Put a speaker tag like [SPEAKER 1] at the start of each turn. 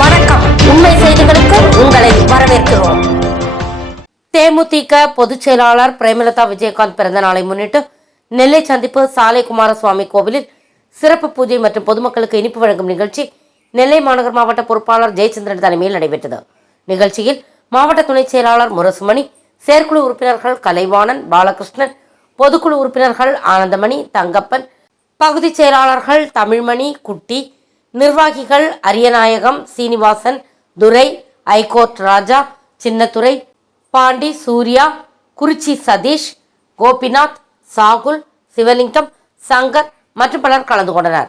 [SPEAKER 1] வணக்கம். உண்மை செய்திகளுக்கு உங்களை வரவேற்கிறோம். தேமுதிக பொதுச் செயலாளர் பிரேமலதா விஜயகாந்த் பிறந்த நாளை முன்னிட்டு நெல்லை சந்திப்பு சாலை குமாரசுவாமி கோவிலில் சிறப்பு பூஜை மற்றும் பொதுமக்களுக்கு இனிப்பு வழங்கும் நிகழ்ச்சி நெல்லை மாநகர் மாவட்ட பொறுப்பாளர் ஜெயச்சந்திரன் தலைமையில் நடைபெற்றது. நிகழ்ச்சியில் மாவட்ட துணைச் செயலாளர் முரசுமணி செயற்குழு உறுப்பினர்கள் கலைவாணன் பாலகிருஷ்ணன் பொதுக்குழு உறுப்பினர்கள் ஆனந்தமணி தங்கப்பன் பகுதிச் செயலாளர்கள் தமிழ்மணி குட்டி நிர்வாகிகள் அரியநாயகம் சீனிவாசன் துரை ஐகோர்ட் ராஜா சின்னத்துரை பாண்டி சூர்யா குறிச்சி சதீஷ் கோபிநாத் சாகுல் சிவலிங்கம் சங்கர் மற்றும் பலர் கலந்து கொண்டனர்.